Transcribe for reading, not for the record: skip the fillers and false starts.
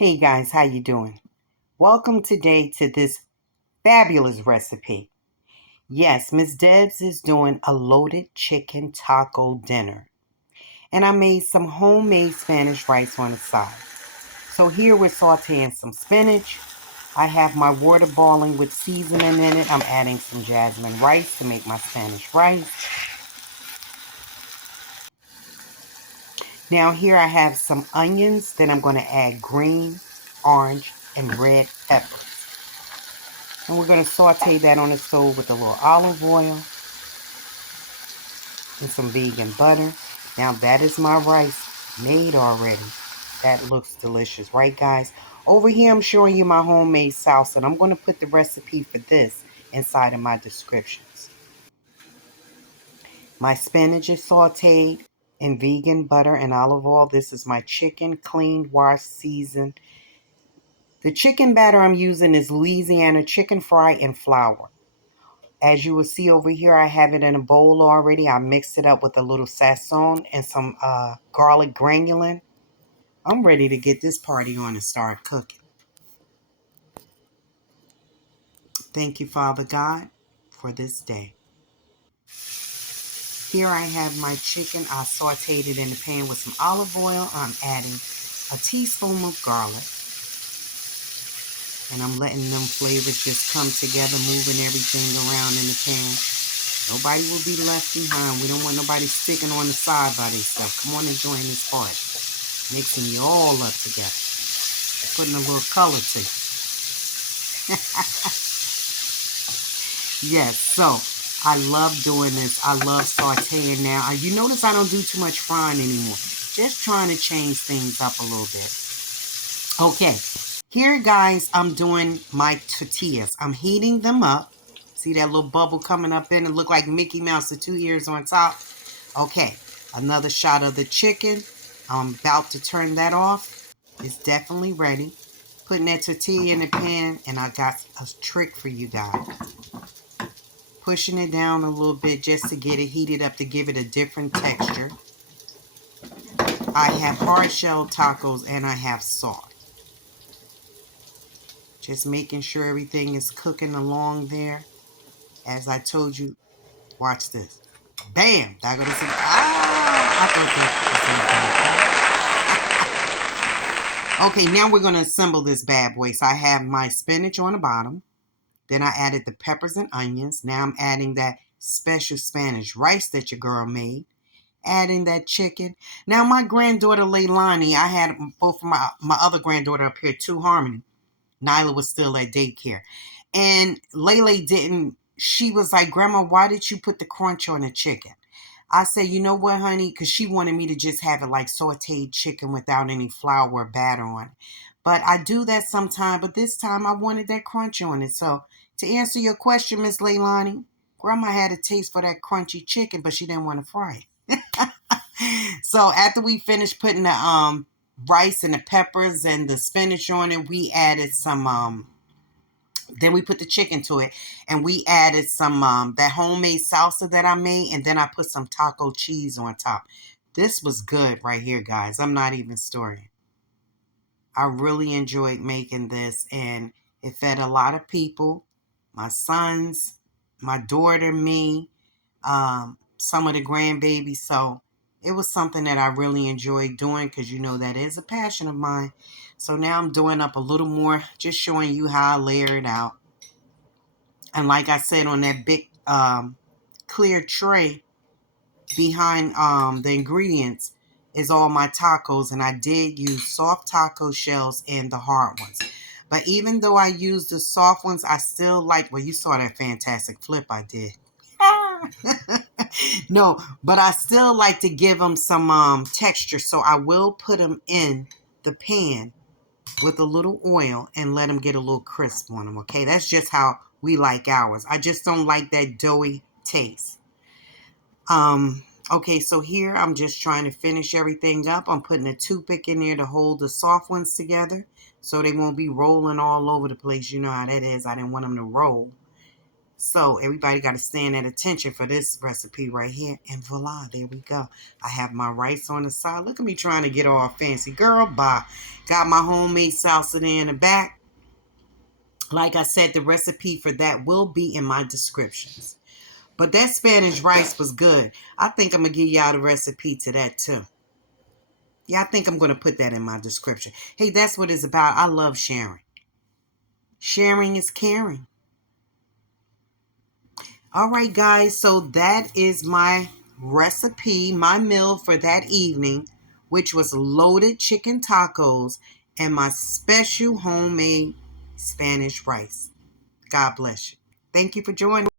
Hey guys, how you doing? Welcome today to this fabulous recipe. Yes, Ms.Deb's is doing a loaded chicken taco dinner. And I made some homemade Spanish rice on the side. So here we're sauteing some spinach. I have my water boiling with seasoning in it. I'm adding some jasmine rice to make my Spanish rice. Now here I have some onions. Then I'm going to add green, orange, and red peppers. And we're going to saute that on the stove with a little olive oil and some vegan butter. Now that is my rice made already. That looks delicious, right guys? Over here I'm showing you my homemade salsa, and I'm going to put the recipe for this inside of my descriptions. My spinach is sauteed in vegan butter and olive oil. This is my chicken, cleaned, washed, seasoned. The chicken batter I'm using is Louisiana chicken fry and flour. As you will see over here, I have it in a bowl already. I mixed it up with a little sazon and some garlic granulin. I'm ready to get this party on and start cooking. Thank you, Father God, for this day. Here I have my chicken. I sauteed it in the pan with some olive oil. I'm adding a teaspoon of garlic. And I'm letting them flavors just come together, moving everything around in the pan. Nobody will be left behind. We don't want nobody sticking on the side by themselves. Come on and join this party. Mixing you all up together. Putting a little color to it. Yes, so I love doing this. I love sauteing now. You notice I don't do too much frying anymore. Just trying to change things up a little bit. Okay, here guys, I'm doing my tortillas. I'm heating them up. See that little bubble coming up in? It look like Mickey Mouse with 2 ears on top. Okay, another shot of the chicken. I'm about to turn that off. It's definitely ready. Putting that tortilla in the pan, and I got a trick for you guys. Pushing it down a little bit just to get it heated up to give it a different texture. I have hard shell tacos and I have salt. Just making sure everything is cooking along there. As I told you, watch this. Bam! I thought that was okay, now we're going to assemble this bad boy. So I have my spinach on the bottom. Then I added the peppers and onions. Now I'm adding that special Spanish rice that your girl made. Adding that chicken. Now my granddaughter Leilani, I had both of my other granddaughter up here too, Harmony. Nyla was still at daycare. And Lele didn't, she was like, Grandma, why did you put the crunch on the chicken? I said, you know what, honey? Because she wanted me to just have it like sauteed chicken without any flour or batter on it. But I do that sometime. But this time I wanted that crunch on it. So to answer your question, Miss Leilani, Grandma had a taste for that crunchy chicken, but she didn't want to fry it. So after we finished putting the rice and the peppers and the spinach on it, we added some then we put the chicken to it, and we added some that homemade salsa that I made, and then I put some taco cheese on top. This was good right here, guys. I'm not even storing. I really enjoyed making this, and it fed a lot of people. My sons, my daughter, me, some of the grandbabies. So it was something that I really enjoyed doing because, you know, that is a passion of mine. So now I'm doing up a little more, just showing you how I layer it out. And like I said, on that big clear tray behind the ingredients is all my tacos. And I did use soft taco shells and the hard ones. But even though I used the soft ones, I still like, well, you saw that fantastic flip I did. No, but I still like to give them some texture. So I will put them in the pan with a little oil and let them get a little crisp on them. Okay, that's just how we like ours. I just don't like that doughy taste. Okay, so here I'm just trying to finish everything up. I'm putting a toothpick in there to hold the soft ones together so they won't be rolling all over the place. You know how that is. I didn't want them to roll. So everybody got to stand at attention for this recipe right here. And voila, there we go. I have my rice on the side. Look at me trying to get all fancy. Girl, bye. Got my homemade salsa there in the back. Like I said, the recipe for that will be in my descriptions. But that Spanish rice was good. I think I'm going to give y'all the recipe to that too. Yeah, I think I'm going to put that in my description. Hey, that's what it's about. I love sharing. Sharing is caring. All right, guys. So that is my recipe, my meal for that evening, which was loaded chicken tacos and my special homemade Spanish rice. God bless you. Thank you for joining.